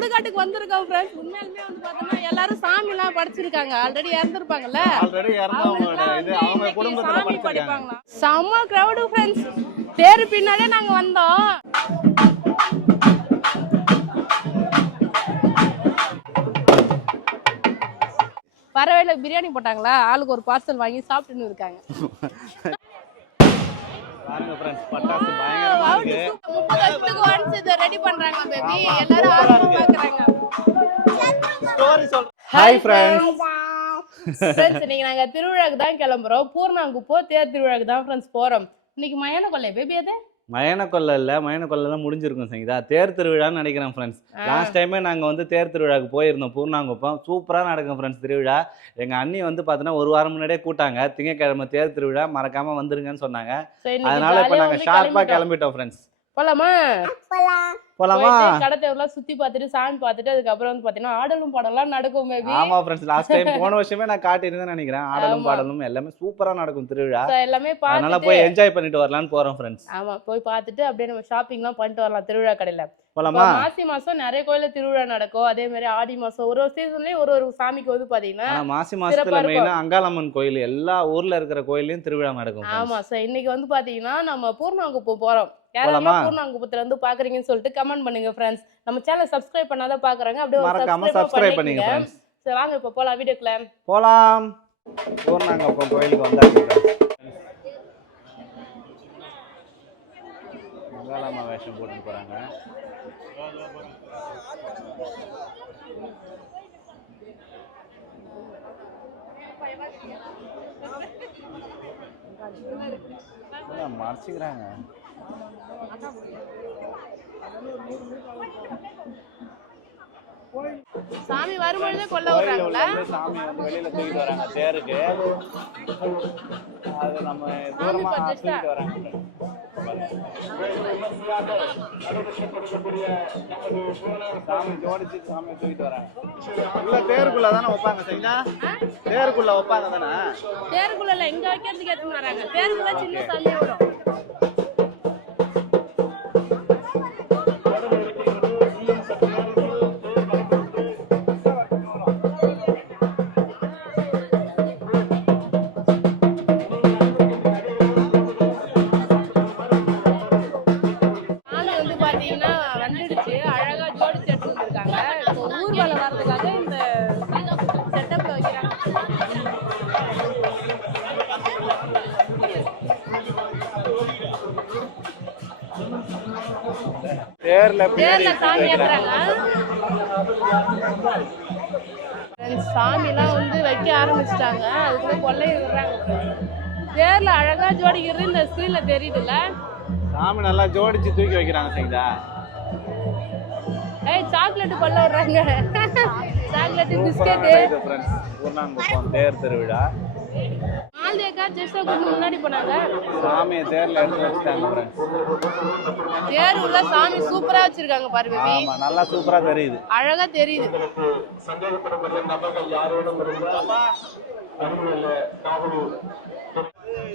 சுடுகாட்டுக்கு வந்திருக்கோம் ஃப்ரெண்ட்ஸ். உண்மையாலுமே வந்து பார்த்தோம்னா எல்லாரும் சாமி எல்லாம் படிச்சிருக்காங்க. ஆல்ரெடி இறந்துருப்பாங்கல்ல. ஆல்ரெடி இறந்தவங்களோட இது அவங்க குடும்பத்துல படிப்பாங்க. செம்ம கிரவுட் ஃப்ரெண்ட்ஸ். தேர் பின்னாலே நாங்க வந்தோம். பரவாயில்ல, பிரியாணி போட்டாங்களா, ஆளுக்கு ஒரு பார்சல் வாங்கி சாப்பிட்டுன்னு இருக்காங்க. பாருங்க फ्रेंड्स, பட்டாசு பயங்கரமா இருக்கு. 30 வருஷத்துக்கு once இத ரெடி பண்றாங்க பேபி. எல்லாரும் ஆர்வமா பார்க்கறாங்க. ஸ்டோரி சொல்றேன். Hi friends. फ्रेंड्स, இன்னைக்கு நாங்க திருவிழாக்கு தான் கிளம்புறோம். பூர்ணாங்குப்போ தேர் திருவிழாக்கு தான் फ्रेंड्स போறோம். இன்னைக்கு மயான கொள்ளை பேபி. அது மயனக்கொல்ல இல்ல, மயனக்கொல்லாம் முடிஞ்சிருக்கும் சங்கீதா. தேர் திருவிழான்னு நினைக்கிறேன் ஃப்ரெண்ட்ஸ். லாஸ்ட் டைமே நாங்கள் வந்து தேர் திருவிழாவுக்கு போயிருந்தோம் பூர்ணாங்குப்பம். சூப்பராக நடக்கும் ஃப்ரெண்ட்ஸ் திருவிழா. எங்கள் அண்ணி வந்து பார்த்தீங்கன்னா ஒரு வாரம் முன்னாடியே கூட்டாங்க. திங்கக்கிழமை தேர் திருவிழா மறக்காம வந்துருங்கன்னு சொன்னாங்க. அதனால இப்போ நாங்கள் ஷார்ப்பாக கிளம்பிட்டோம் ஃப்ரெண்ட்ஸ். போலாமா? போலாமா? கடத்தெல்லாம் சுத்தி பார்த்துட்டு சாமி பார்த்துட்டு அதுக்கப்புறம் வந்து பாத்தீங்கன்னா ஆடலும் பாடலாம் நடக்கும் பேபி. ஆமா ஃப்ரெண்ட்ஸ், லாஸ்ட் டைம் போன வருஷமே நான் காட்டியிருந்தேன் நினைக்கிறேன். ஆடலும் பாடலும் எல்லாமே சூப்பரா நடக்கும் திருவிழா. எல்லாமே அதனால போய் என்ஜாய் பண்ணிட்டு வரலாம்னு போறோம் ஃப்ரெண்ட்ஸ். ஆமா, போய் பார்த்துட்டு அப்படியே நம்ம ஷாப்பிங்லாம் பண்ணிட்டு வரலாம் திருவிழா கடையில. போலாமா? மாசி மாசம் நிறைய கோயில திருவிழா நடக்கும். அதே மாதிரி ஆடி மாசம் ஒரு சீசன்லயும் ஒரு சாமிக்கு வந்து பாத்தீங்கன்னா மாசி மாசத்துல மெயினா அங்காளம்மன் கோயில் எல்லா ஊர்ல இருக்கிற கோயிலையும் திருவிழா நடக்கும். ஆமா சார், இன்னைக்கு வந்து பாத்தீங்கன்னா நம்ம பூர்ணாங்குப்பம் போறோம். யாரெல்லாம் பூர்ணாங்குப்பத்துல வந்து பாக்குறீங்கன்னு சொல்லிட்டு கமெண்ட் பண்ணுங்க ஃப்ரெண்ட்ஸ். நம்ம சேனல் சப்ஸ்கிரைப் பண்ணாத பாக்குறாங்க, அப்படியே மறக்காம சப்ஸ்கிரைப் பண்ணுங்க ஃப்ரெண்ட்ஸ். சரி வாங்க இப்ப போலாம் வீடியோக்குள்ள போலாம். பூர்ணாங்குப்பம் கோயிலுக்கு வந்தாச்சு. அங்காளம்மா வேஷம் போட்டு போறாங்க. மறைச்சிக்கிறாங்க. சாமி வரும்பொழுதே கொல்ல விடுறாங்களா? சாமி வந்து வெளியில தூக்கிட்டு வராங்க தேருக்கு. அது நம்ம தூரமா தூக்கிட்டு வராங்க. சாமி ஜோடிச்சு சாமி தூக்கிட்டு வராங்க. உள்ள தேருக்குள்ள தானே வைப்பாங்க சரிங்களா? தேருக்குள்ள வைப்பாங்க தானே? தேருக்குள்ள இல்ல, இங்க வைக்கிறதுக்கு எடுத்து வராங்க. தேருக்குள்ள சின்ன சாமி வரும். சாமிலாம் வந்து வைக்க ஆரம்பிச்சிட்டாங்க. அதுக்குள்ள கொள்ளை விடுறாங்க. தேர்ல அழகா ஜோடிக்கிறது இந்த ஸ்கிரீன்ல தெரியுதுல்ல. சாமி நல்லா ஜோடிச்சு தூக்கி வைக்கிறாங்க சரிங்களா? ஏய், சாக்லேட் கொள்ள விடுறாங்க. Chocolate biscuit. பூர்ணாங்குப்பம் தேர் திருவிழா. மால்தேக்கா ஜெஸ்டா கொஞ்சம் முன்னாடி போனாங்க. சாமியை தேர்ல எடுத்து வச்சிட்டாங்க ஃப்ரெண்ட்ஸ். தேர் உள்ள சாமி சூப்பரா வச்சிருக்காங்க பாரு பேபி. ஆமா, நல்லா சூப்பரா தெரியுது. அழகா தெரியுது.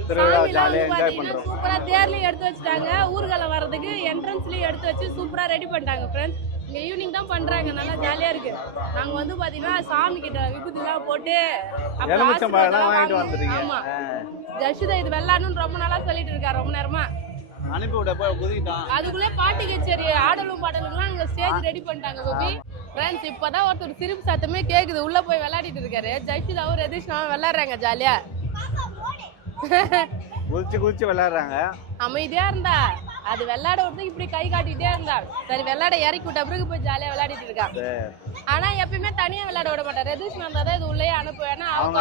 திருவிழா ஜாலியா என்ஜாய் பண்றோம். சூப்பரா தேர்லயும் எடுத்து வச்சிட்டாங்க. ஊர்கால வரதுக்கு என்ட்ரன்ஸ்லயும் எடுத்து வச்சு சூப்பரா ரெடி பண்ணிட்டாங்க ஃப்ரெண்ட்ஸ். இங்க ஈவினிங் தான் பண்றாங்க, நல்லா ஜாலியா இருக்கு. நாங்க வந்து பாத்தீங்கன்னா சாமி கிட்ட விபூதி எல்லாம் போட்டு எலுமிச்சம்பழம் வாங்கிட்டு வந்துட்டீங்க. ஆமா, ஜஷிதா இது வெள்ளான்னு ரொம்ப நாளா சொல்லிட்டு இருக்கா, ரொம்ப நேரமா. அனுப்பி விட போய் குதிக்கிட்டான். அதுக்குள்ளே பாட்டு கச்சேரி ஆடலும் பாடலுக்குலாம் அங்க ஸ்டேஜ் ரெடி பண்ணிட்டாங்க கோபி. ஃப்ரெண்ட்ஸ், இப்பதான் ஒருத்தர் சிரிப்பு சத்தமே கேக்குது. உள்ள போய் விளையாடிட்டு இருக்காரு. ஜஷிதாவும் ரதீஷ்னாவும் விளையாடுறாங்க ஜாலியா. குதிச்சு குதிச்சு விளையாடுறாங்க. அமைதியா இருந்தா அது விளையாட விட்டு இப்படி கை காட்டிட்டே இருந்தா. சரி, விளையாட இறக்கி விட்ட பிறகு போய் ஜாலியா விளையாடிட்டு இருக்கா. ஆனா எப்பயுமே தனியா விளையாட விட மாட்டாரு. ரதீஷ் வந்தாதான் இது உள்ளே அனுப்புவேன்னா அவங்க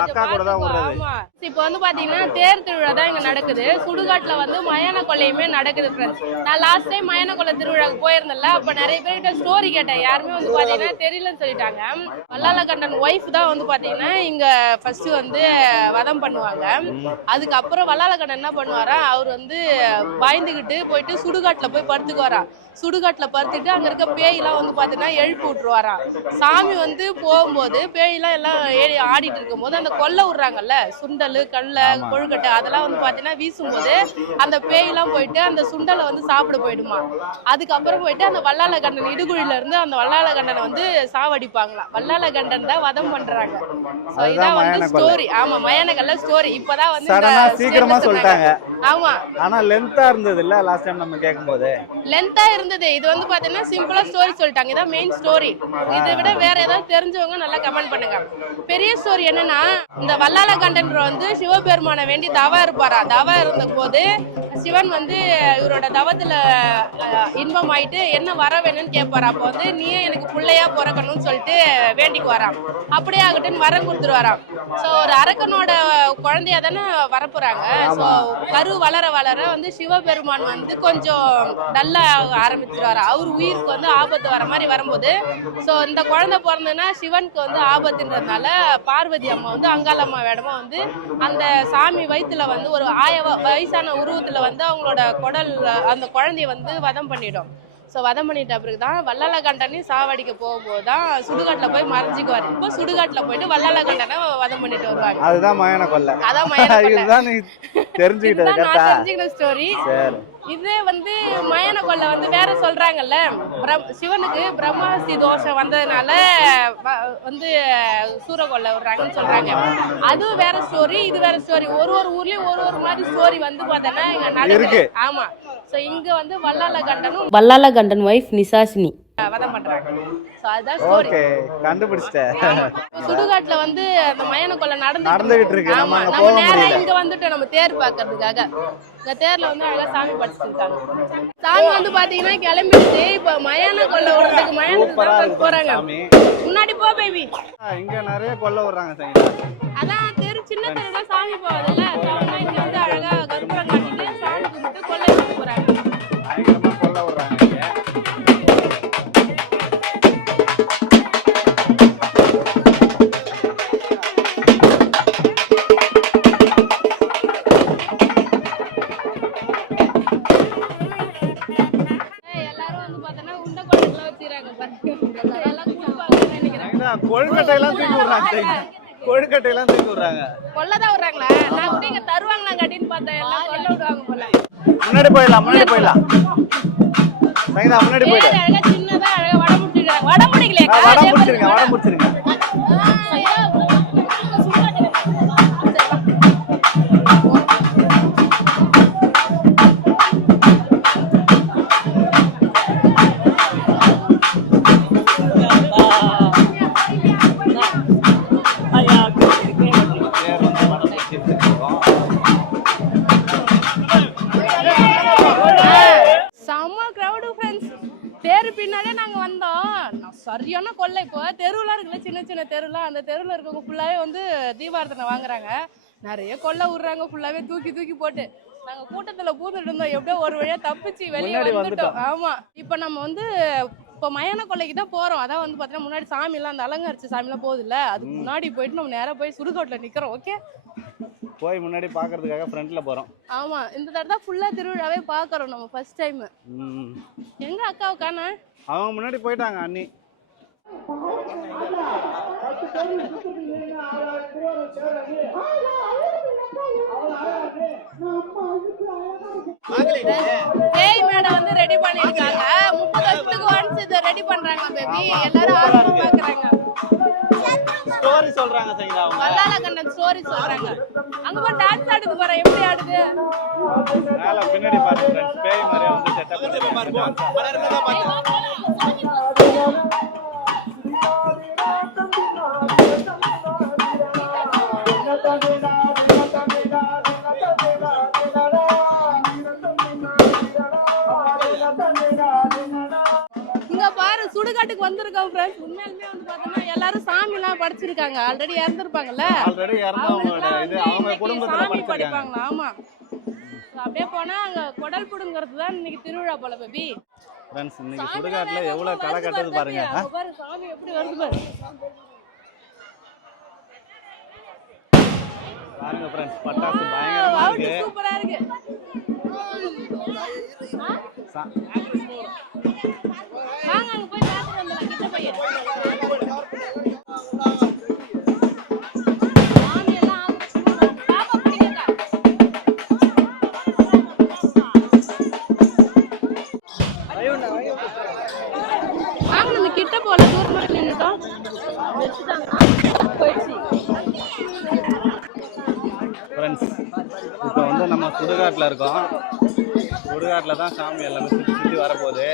ஆமா. இப்ப வந்து பாத்தீங்கன்னா தேர் திருவிழா தான் இங்க நடக்குது. சுடுகாட்டுல வந்து மயான கொள்ளையுமே நடக்குது ஃப்ரெண்ட்ஸ். நான் லாஸ்ட் டைம் மயான கொள்ளை திருவிழாவுக்கு போயிருந்தேன்ல, அப்ப நிறைய பேர்கிட்ட ஸ்டோரி கேட்டேன். யாருமே வந்து பாத்தீங்கன்னா தெரியலன்னு சொல்லிட்டாங்க. வல்லாலகண்டன் ஒய்ஃப் தான் வந்து பாத்தீங்கன்னா இங்க ஃபர்ஸ்ட் வந்து வதம் பண்ணுவாங்க. அதுக்கப்புறம் வல்லாலகண்டன் என்ன பண்ணுவாரா, அவர் வந்து பாய்ந்துகிட்டு போயிட்டு போயிட்டு சுடுகாட்டுல போய் படுத்துக்குவாராம். சுடுகாட்டுல படுத்துட்டு அங்க இருக்க பேயெல்லாம் வந்து பாத்தீங்கன்னா எழுப்பி விட்டுருவாராம். சாமி வந்து போகும்போது பேயெல்லாம் எல்லாம் ஏறி ஆடிட்டு இருக்கும்போது அந்த கொல்லை விடுறாங்கல்ல, சுண்டல் கடலை கொழுக்கட்டை அதெல்லாம் வந்து பாத்தீங்கன்னா வீசும்போது அந்த பேயெல்லாம் போயிட்டு அந்த சுண்டலை வந்து சாப்பிட போயிடுமா. அதுக்கப்புறம் போயிட்டு அந்த வல்லாள கண்டன் இடுகுழில இருந்து அந்த வல்லாள கண்டனை வந்து சாவடிப்பாங்களாம். வல்லாள கண்டன் தான் வதம் பண்றாங்க. இதான் வந்து ஸ்டோரி. ஆமா, மயானக்கல்ல ஸ்டோரி. இப்பதான் வந்து சீக்கிரமா சொல்லிட்டாங்க. ஆமா, ஆனா லென்த்தா இருந்தது இல்ல லாஸ்ட் டைம் நம்ம கேட்கும்போது. லென்த்தா இருந்தது. இது வந்து பாத்தீங்கன்னா சிம்பிளா ஸ்டோரி சொல்லிட்டாங்க. இதான் மெயின் ஸ்டோரி. இதை விட வேற ஏதாவது தெரிஞ்சவங்க நல்லா கமெண்ட் பண்ணுங்க. பெரிய ஸ்டோரி என்னன்னா, இந்த வல்லாள கண்டன் வந்து சிவபெருமானை வேண்டி தவ இருப்பாரா. தவ இருந்த போது சிவன் வந்து இவரோட தவத்துல இன்பம் ஆயிட்டு என்ன வர வேணும்னு கேட்பாரா. அப்போ வந்து நீயே எனக்கு பிள்ளையா பிறக்கணும்னு சொல்லிட்டு வேண்டிக்கு வரான். அப்படியே ஆகட்டும்னு வரம் கொடுத்துருவாராம். ஸோ ஒரு அரக்கனோட குழந்தையா தானே வரப்போறாங்க. ஸோ கரு வளர வளர வந்து சிவபெருமான் வந்து கொஞ்சம் நல்லா ஆரம்பிச்சிருவாரு. அவர் உயிருக்கு வந்து ஆபத்து வர மாதிரி வரும்போது ஸோ இந்த குழந்தை பிறந்ததுன்னா சிவனுக்கு வந்து ஆபத்துன்றதுனால பார்வதி அம்மா வந்து அங்காளம்மா வேடமா வந்து அந்த சாமி வயிற்றுல வந்து ஒரு வயசான உருவத்துல வந்து அவங்களோட குடல் அந்த குழந்தைய வந்து வதம் பண்ணிடும். ஸோ வதம் பண்ணிட்ட பிறகு தான் வல்லாள கண்டனையும் சாவடிக்க போகும்போது தான் சுடுகாட்டில் போய் மறைஞ்சிக்குவார். இப்போ சுடுகாட்டில் போயிட்டு வல்லாள கண்டனை வதம் பண்ணிட்டு வருவாங்க. அதுதான் மயான கொல்லை. அதான் மயான கொல்லை. தெரிஞ்சுக்கிட்ட ஸ்டோரி. இதே வந்து மயான கொல்லை வந்து வேற சொல்றாங்கல்ல, சிவனுக்கு பிரம்மஹஸ்தி தோஷம் வந்ததுனால வந்து சூரகொல்லை விடுறாங்கன்னு சொல்றாங்க. அதுவும் வேற ஸ்டோரி, இது வேற ஸ்டோரி. ஒரு ஊர்லயும் ஒரு மாதிரி ஸ்டோரி வந்து பார்த்தோன்னா இங்க நடக்குது. ஆமா, சோ இங்க வந்து வல்லாள கண்டனும் வல்லாள கண்டன் வைஃப் நிசாஷினி வதம் பண்றாங்க. சோ அதான் ஸ்டோரி. ஓகே, கண்டுபிடிச்சிட்டேன். சுடுகாட்டுல வந்து அந்த மயான கொல்லை நடந்துகிட்டு இருக்கு. ஆமா, நம்ம நேரா இங்க வந்துட்டோம் நம்ம தேர் பாக்குறதுக்காக. இந்த தேர்ல வந்து அழகா சாமி படிச்சுட்டு இருக்காங்க. சாமி வந்து பாத்தீங்கன்னா கிளம்பிடுச்சு. இப்ப மயான கொல்லை விடுறதுக்கு மயானத்துக்கு போறாங்க. முன்னாடி போ பேபி. இங்க நிறைய கொல்லை விடுறாங்க. அதான் தெரு சின்ன தெருல சாமி போவதில்ல. இங்க வந்து அழகா கற்பூரம் காட்டிட்டு சாமி கும்பிட்டு கொல்லை விட்டு போறாங்க. பயங்கரமா கொல்லை விடுறாங்க. கொழுக்கட்டையெல்லாம் தூக்கி விடுறாங்க. கொழுக்கட்டையெல்லாம் தூக்கி விடுறாங்க. கொல்லதான் விடுறாங்களா? நான் கூட இங்க தருவாங்களா கட்டின்னு பார்த்தேன். எல்லாம் கொல்ல விடுவாங்க போல. முன்னாடி போயிடலாம். சங்கீதா முன்னாடி போயிடு. அழகா சின்னதா அழகா வட முடிச்சிருக்காங்க. வட முடிக்கலையா? வட முடிச்சிருங்க. தேரு பின்னாலே நாங்க வந்தோம். சரியான கொள்ளை. இப்போ தெருவுலாம் இருக்குல்ல, சின்ன சின்ன தெருலாம், அந்த தெருவில் இருக்கவங்க ஃபுல்லாவே வந்து தீபாரத்தனை வாங்குறாங்க. நிறைய கொள்ளை விடுறாங்க. ஃபுல்லாவே தூக்கி போட்டு நாங்க கூட்டத்துல பூந்துட்டு இருந்தோம். எப்படியோ ஒரு வழியா தப்பிச்சு வெளியே வந்துட்டோம். ஆமா, இப்ப நம்ம வந்து இப்போ மயான கொள்ளைக்கு தான் போறோம். அதான் வந்து பாத்தீங்கன்னா முன்னாடி சாமி எல்லாம் அந்த அலங்கரிச்ச சாமி எல்லாம் போகுது இல்ல, அதுக்கு முன்னாடி போயிட்டு நம்ம நேரா போய் சுடுகாட்டுல நிக்கிறோம். ஓகே, போய் முன்னாடி பாக்குறதுக்காக ஃப்ரண்ட்ல போறோம். ஆமா, இந்த தடவை ஃபுல்லா திருவிழாவே பாக்குறோம் நம்ம ஃபர்ஸ்ட் டைம். எங்க அக்காவை காணா? அவங்க முன்னாடி போயிட்டாங்க அண்ணி. பேய் மேடம் வந்து ரெடி பண்ணிருக்காங்க. 30 வருஷத்துக்கு ஒன்ஸ் இத ரெடி பண்றாங்க பேபி. எல்லாரும் ஆர்வமா பாக்குறாங்க. ஸ்டோரி சொல்றாங்க சங்கீதா. அவங்க வல்லாள கண்டன் ஸ்டோரி சொல்றாங்க. அங்க போய் டான்ஸ் ஆடுது பாரு, எப்படி ஆடுது. மேல பின்னாடி பாருங்க फ्रेंड्स, பேய் மாதிரி வந்து செட்டப் பண்ணிருக்காங்க. மலர்ந்ததா பாத்து இங்க பாரு, சுடுகாட்டுக்கு வந்திருக்கோம் फ्रेंड्स. உண்மையாலுமே வந்து பார்த்தோம்னா எல்லாரும் சாமி எல்லாம் படிச்சிருக்காங்க. ஆல்ரெடி இறந்துருப்பாங்கல்ல. ஆல்ரெடி இறந்தவங்க இது அவங்க குடும்பத்துல படிப்பாங்க. ஆமா, அப்படியே போனா அங்க குடல் புடுங்கிறது தான் இன்னைக்கு திருவிழா போல பேபி. फ्रेंड्स, இன்னைக்கு சுடுகாட்டுல எவ்வளவு களை கட்டுது பாருங்க. பாரு சாமி எப்படி வருது பாரு. பாருங்க फ्रेंड्स, பட்டாசு பயங்கரமா இருக்கு. சூப்பரா இருக்கு. வாங்க அங்க போய் பார்த்துட்டு வந்துடலாம் கிட்ட போய் சாமி எல்லாம் பாப்பா பிடிக்கா வாங்க நம்ம கிட்ட போல தூரமா நின்னுட்டோம் ஃப்ரெண்ட்ஸ் இப்போ வந்து நம்ம சுடுகாட்டில் இருக்கோம். சுடுகாட்டில் தான் சாமி எல்லாமே சுற்றி சுற்றி வரப்போகுது.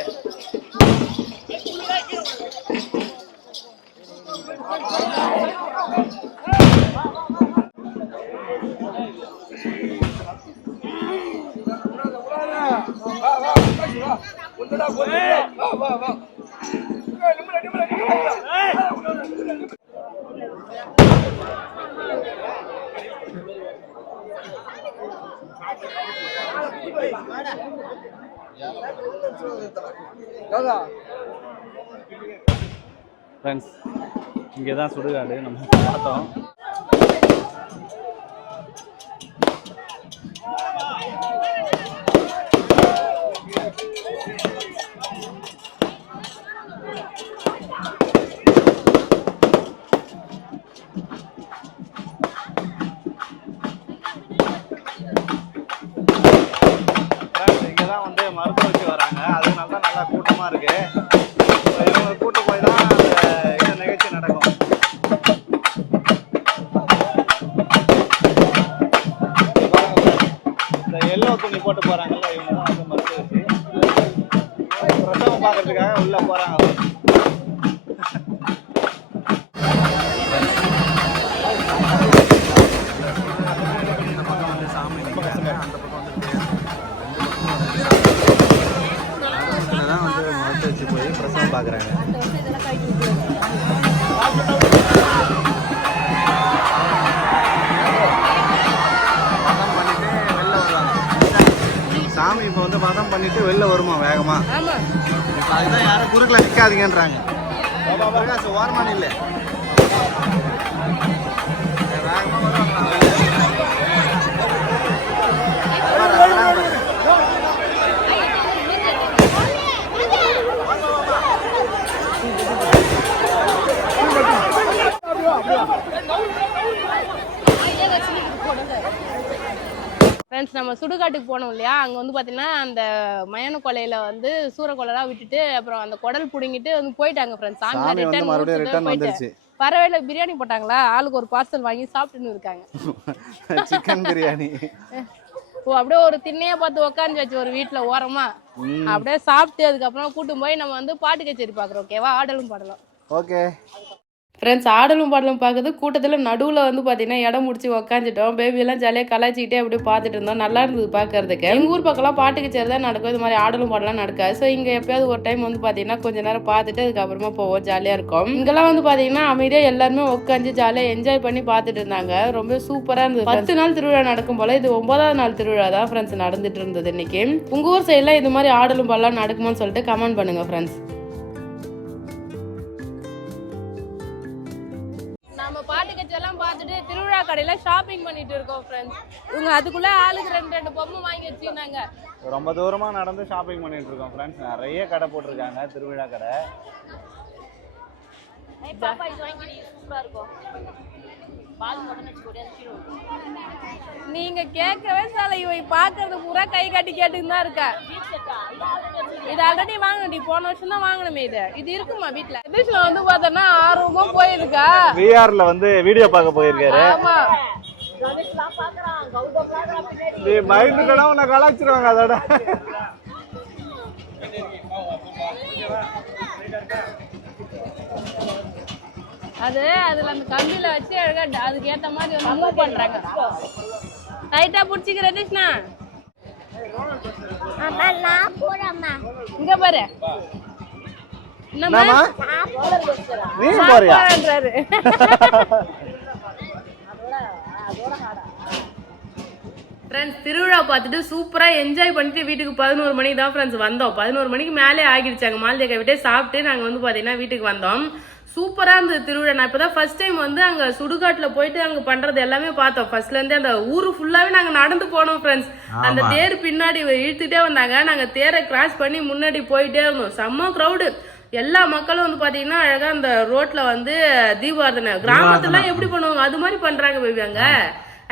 ஃப்ரெண்ட்ஸ் இங்கே தான் சுடுகாடு நம்ம பார்த்தோம். இங்கே தான் வந்து மருத்துவ வச்சு வராங்க. அதனால தான் நல்லா கூட்டமாக இருக்கு. இவங்க கூட்டு போய் தான் இந்த நிகழ்ச்சி நடக்கும். இந்த எல்லோ துணி போட்டு போறாங்கல்ல, இவங்க தான் வந்து மருத்துவ வச்சு பிரசவம் பார்க்கறதுக்காக உள்ள போறாங்க. போய் பிரசவம் பார்க்குறாங்க. சாமி இப்போ வந்து பதம் பண்ணிட்டு வெளில வருமா வேகமா. இப்போ அதுதான் யாரும் குறுக்கில் நிற்காதீங்கன்றாங்க. ஓரமான இல்லை வேகமாக வருவாங்க. ஃப்ரெண்ட்ஸ் நம்ம சுடுகாட்டுக்கு போனோம் இல்லையா, அங்கே வந்து பார்த்தீங்கன்னா அந்த மயான கொலையில வந்து சூறக்கொலைலாம் விட்டுட்டு அப்புறம் அந்த குடல் பிடுங்கிட்டு வந்து போயிட்டாங்க ஃப்ரெண்ட்ஸ். சாமி ரிட்டர்ன் வந்துருச்சு. பரவாயில்ல, பிரியாணி போட்டாங்களா, ஆளுக்கு ஒரு பார்சல் வாங்கி சாப்பிட்டுன்னு இருக்காங்க. சிக்கன் பிரியாணி. ஓ அப்படியே ஒரு திண்ணையா பார்த்து உட்காந்து வச்சு ஒரு வீட்டில் ஓரமா அப்படியே சாப்பிட்டு அதுக்கப்புறம் கூட்டும் போய் நம்ம வந்து பாட்டு கச்சேரி பார்க்குறோம். ஓகேவா? ஆடலும் பாடலாம். ஓகே ஃப்ரெண்ட்ஸ், ஆடலும் பாடலும் பார்க்குறது கூட்டத்தில் நடுவில் வந்து பார்த்தீங்கன்னா இடம் முடிச்சு உக்காந்துட்டோம். பேபியெல்லாம் ஜாலியாக கலாச்சிக்கிட்டே அப்படியே பார்த்துட்டு இருந்தோம். நல்லா இருந்தது பார்க்கறதுக்கு. எங்கள் ஊர் பக்கம்லாம் பாட்டு கச்சேரி தான் நடக்கும், இது மாதிரி ஆடலும் பாடலாம் நடக்காது. ஸோ இங்கே எப்பயாவது ஒரு டைம் வந்து பார்த்தீங்கன்னா கொஞ்சம் நேரம் பார்த்துட்டு அதுக்கப்புறமா போவோம், ஜாலியாக இருக்கும். இங்கெல்லாம் வந்து பார்த்தீங்கன்னா அமைதியாக எல்லாருமே உட்காந்து ஜாலியாக என்ஜாய் பண்ணி பார்த்துட்டு இருந்தாங்க. ரொம்ப சூப்பராக இருந்தது. 10 நாள் திருவிழா நடக்கும் போல இது 9வது நாள் திருவிழா தான் ஃப்ரெண்ட்ஸ் நடந்துட்டு இருந்தது இன்னைக்கு. உங்கள் ஊர் சைடில் இது மாதிரி ஆடலும் பாடலாம் நடக்குமான்னு சொல்லிட்டு கமெண்ட் பண்ணுங்க ஃப்ரெண்ட்ஸ். நம்ம பாட்டு கச்செல்லாம் பார்த்துட்டு திருவிழா கடையில ஷாப்பிங் பண்ணிட்டு இருக்கோம் ஃப்ரெண்ட்ஸ். இவங்க அதுக்குள்ள ஆளுக்கு 2 பொம்மை வாங்கி வச்சிருந்தாங்க. ரொம்ப தூரமா நடந்து ஷாப்பிங் பண்ணிட்டு இருக்கோம் ஃப்ரெண்ட்ஸ். நிறைய கடை போட்டிருக்காங்க, திருவிழா கடை. பாப்பா இது வாங்கி சூப்பரா இருக்கும். பால் மட்டும் வச்சுக்கோடி அது கீழ வரும். நீங்க கேட்கவே சால இவ பாக்குறது பூரா கை காட்டி கேட்டுன்னு தான் இருக்கா. இது ஆல்ரெடி வாங்கணும், நீ போன வருஷம் தான் வாங்கணுமே. இது இருக்குமா வீட்ல? இதுல வந்து பார்த்தனா ஆர்வமா போயிருக்கா. விஆர்ல வந்து வீடியோ பார்க்க போயிருக்காரு. ஆமா ரமேஷ்லாம் பாக்குறான், கௌதம்லாம் பின்னாடி. நீ மைண்ட்லடா உன்னை கலாச்சிடுவாங்க அதோட. அது அதுல அந்த கம்பியில வச்சு அழகா அதுக்கு ஏத்த மாதிரி வந்து மூவ் பண்றாங்க. டைட்டா புடிச்சிக்க ரதீஷ்னா. அம்மா நான் போறேம்மா. இங்க பாரு. என்னம்மா? நீ போறியா? ஃப்ரெண்ட்ஸ் திருவிழா பார்த்துட்டு சூப்பரா என்ஜாய் பண்ணிட்டு வீட்டுக்கு 11 மணிக்கு தான் ஃப்ரெண்ட்ஸ் வந்தோம். 11 மணிக்கு மேலே ஆகிடுச்சாங்க. மாலத்தேக்கா விட்டே சாப்பிட்டு நாங்க வந்து பாத்தீங்கன்னா வீட்டுக்கு வந்தோம். சூப்பரா இருந்தது திருவிழா. நான் இப்பதான் ஃபர்ஸ்ட் டைம் வந்து அங்க சுடுகாட்டுல போயிட்டு அங்க பண்றது எல்லாமே பார்த்தோம். ஃபர்ஸ்ட்ல இருந்தே அந்த ஊரு ஃபுல்லாவே நாங்க நடந்து போனோம் ஃப்ரெண்ட்ஸ். அந்த தேர் பின்னாடி இழுத்துட்டே வந்தாங்க. நாங்க தேரை கிராஸ் பண்ணி முன்னாடி போயிட்டே இருந்தோம். செம்ம கிரௌடு. எல்லா மக்களும் வந்து பாத்தீங்கன்னா அழகா அந்த ரோட்ல வந்து தீபாவளி கிராமத்துல எப்படி பண்ணுவாங்க அது மாதிரி பண்றாங்க பேபி அங்க.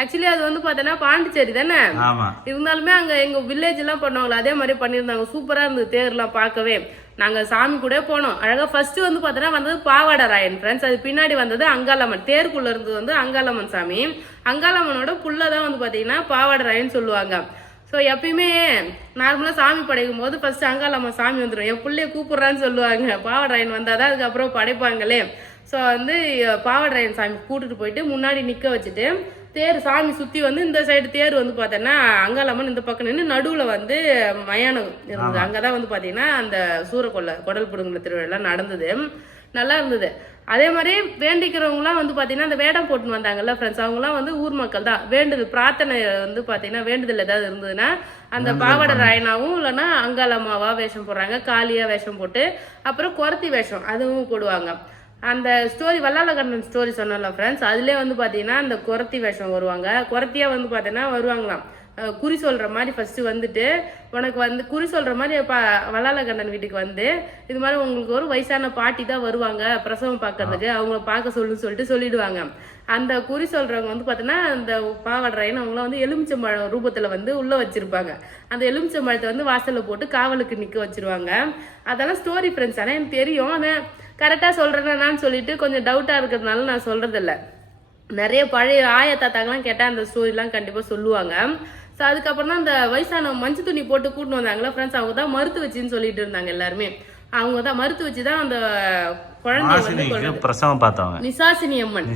ஆக்சுவலி அது வந்து பாத்தீங்கன்னா பாண்டிச்சேரி தானே, இருந்தாலுமே அங்க எங்க வில்லேஜ் எல்லாம் பண்ணுவாங்களா அதே மாதிரி பண்ணிருந்தாங்க. சூப்பரா இருந்தது தேர் எல்லாம் பார்க்கவே. நாங்க சாமி கூட போனோம். அழகா ஃபர்ஸ்ட் வந்து பாத்தீங்கன்னா வந்தது பாவாடராயன் ஃப்ரெண்ட்ஸ். அது பின்னாடி வந்தது அங்காளம்மன். தேருக்குள்ள இருந்தது வந்து அங்காளம்மன் சாமி. அங்காளம்மனோட புள்ளதான் வந்து பாத்தீங்கன்னா பாவாடராயன் சொல்லுவாங்க. ஸோ எப்பயுமே நார்மலா சாமி படைக்கும் போது ஃபர்ஸ்ட் அங்காளம்மன் சாமி வந்துடும். என் பிள்ளைய கூப்பிடுறான்னு சொல்லுவாங்க. பாவாடராயன் வந்தாதான் அதுக்கப்புறம் படைப்பாங்களே. ஸோ வந்து பாவாடராயன் சாமி கூட்டிட்டு போயிட்டு முன்னாடி நிக்க வச்சுட்டு தேர் சாமி சுத்தி வந்து இந்த சைடு தேர் வந்து பார்த்தோன்னா அங்காளம்மன் இந்த பக்கம் நின்று நடுவுல வந்து மயானம் இருந்தது. அங்கதான் வந்து பாத்தீங்கன்னா அந்த சூரக்கொல்லை குடல் புடுங்குற திருவிழா நடந்தது. நல்லா இருந்தது. அதே மாதிரி வேண்டிக்கிறவங்களாம் வந்து பாத்தீங்கன்னா அந்த வேடம் போட்டுன்னு வந்தாங்கல்ல ஃப்ரெண்ட்ஸ், அவங்கலாம் வந்து ஊர் மக்கள் தான். வேண்டுது பிரார்த்தனை வந்து பாத்தீங்கன்னா வேண்டுதல் ஏதாவது இருந்ததுன்னா அந்த பாவாடை ராயனாவும் இல்லைன்னா அங்காளம்மாவா வேஷம் போடுறாங்க, காளியா வேஷம் போட்டு அப்புறம் குறத்தி வேஷம் அதுவும் போடுவாங்க. அந்த ஸ்டோரி வல்லாளகண்ணன் ஸ்டோரி சொன்னல ஃப்ரெண்ட்ஸ், அதுலேயே வந்து பார்த்தீங்கன்னா அந்த குறத்தி வேஷம் வருவாங்க. குறத்தியாக வந்து பார்த்தீங்கன்னா வருவாங்களாம். குறி சொல்கிற மாதிரி ஃபஸ்ட்டு வந்துட்டு உனக்கு வந்து குறி சொல்கிற மாதிரி வல்லாளகண்ணன் வீட்டுக்கு வந்து இது மாதிரி உங்களுக்கு ஒரு வயசான பாட்டி தான் வருவாங்க பிரசவம் பார்க்கறதுக்கு, அவங்கள பார்க்க சொல்லிட்டு சொல்லிடுவாங்க. அந்த குறி சொல்கிறவங்க வந்து பார்த்தீங்கன்னா அந்த பாவாடராயன் அவங்களாம் வந்து எலுமிச்சம்பழம் ரூபத்தில் வந்து உள்ளே வச்சுருப்பாங்க. அந்த எலுமிச்சம்பழத்தை வந்து வாசலில் போட்டு காவலுக்கு நிற்க வச்சுருவாங்க. அதெல்லாம் ஸ்டோரி ஃப்ரெண்ட்ஸ். ஆனால் எனக்கு தெரியும், ஆனால் கரெக்டாக சொல்கிறேன்னு சொல்லிட்டு கொஞ்சம் டவுட்டாக இருக்கிறதுனால நான் சொல்கிறதில்ல. நிறைய பழைய ஆயா தாத்தாக்கெல்லாம் கேட்டால் அந்த ஸ்டோரிலாம் கண்டிப்பாக சொல்லுவாங்க. ஸோ அதுக்கப்புறம் தான் அந்த வயசான மஞ்சள் துணி போட்டு கூட்டின்னு வந்தாங்களா ஃப்ரெண்ட்ஸ், அவங்க தான் மறுத்து வச்சுன்னு சொல்லிட்டு இருந்தாங்க எல்லாருமே. அவங்க தான் மறுத்து வச்சு தான் அந்த குழந்தைய வந்து பிரசவம் பார்த்தவங்க நிசாசினி அம்மன்.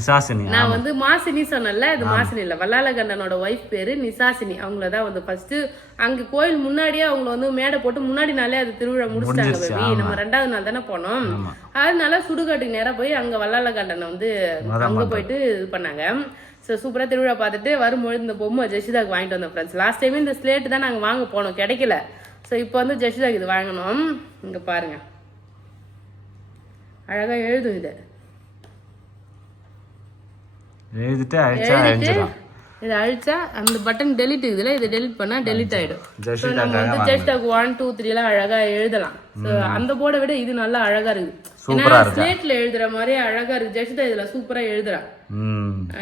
நான் வந்து மாசினி சொன்னல, இது மாசினி இல்ல, வல்லாளகண்ணனோட ஒய்ஃப் பேரு நிசாசினி. அவங்களதான் வந்து ஃபர்ஸ்ட் அங்க கோயில் முன்னாடியே அவங்க வந்து மேடை போட்டு முன்னாடி நாளே அது திருவிழா முடிச்சிட்டாங்க பேபி. நம்ம 2வது நாள் தானே போனோம். அதனால சுடுகாட்டுக்கு நேரா போய் அங்க வல்லாளகண்ணனை வந்து அங்க போயிட்டு இது பண்ணாங்க. ஸோ சூப்பராக திருவிழா பார்த்துட்டு வரும்போது இந்த பொம்மை ஜெஷிதாக்கு வாங்கிட்டு வந்தோம் ஃப்ரெண்ட்ஸ். லாஸ்ட் டைம் இந்த ஸ்லேட்டு தான் நாங்கள் வாங்க போனோம், கிடைக்கல. ஸோ இப்போ வந்து ஜெஷிதாக்கு இது வாங்கணும். இங்கே பாருங்க அழகா எழுதும். இது எழுதிட்டு இதை அழிச்சா அந்த பட்டன் டெலிட் இதுல இதை டெலிட் பண்ணா டெலிட் ஆயிடும். நம்ம வந்து ஜெஷிதாக்கு 1 2 3 எல்லாம் அழகா எழுதலாம். அந்த போர்டை விட இது நல்லா அழகா இருக்கு. ஸ்லேட்ல எழுதுற மாதிரி அழகா இருக்கு. ஜெஷிதா இதுல சூப்பரா எழுதுறான்.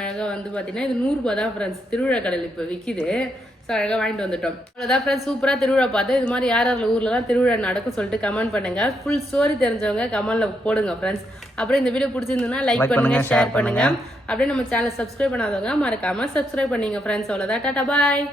அழகா வந்து பாத்தீங்கன்னா இது 100 ரூபாய் தான் ஃப்ரெண்ட்ஸ். திருவிழா கடையில் இப்ப விக்குது. ஸோ அழகா வாங்கிட்டு வந்துட்டோம். அவ்வளோதான் ஃப்ரெண்ட்ஸ், சூப்பரா திருவிழா பார்த்து இது மாதிரி யார் ஊர்லலாம் திருவிழா நடக்கும் சொல்லிட்டு கமெண்ட் பண்ணுங்க. ஃபுல் ஸ்டோரி தெரிஞ்சவங்க கமெண்ட்ல போடுங்க ஃப்ரெண்ட்ஸ். அப்புறம் இந்த வீடியோ பிடிச்சிருந்ததுன்னா லைக் பண்ணுங்க, ஷேர் பண்ணுங்க. அப்படியே நம்ம சேனல் சப்ஸ்கிரைப் பண்ணாதவங்க மறக்காம சப்ஸ்கிரைப் பண்ணீங்க ஃப்ரெண்ட்ஸ். அவ்வளோதான், டாடா பாய்.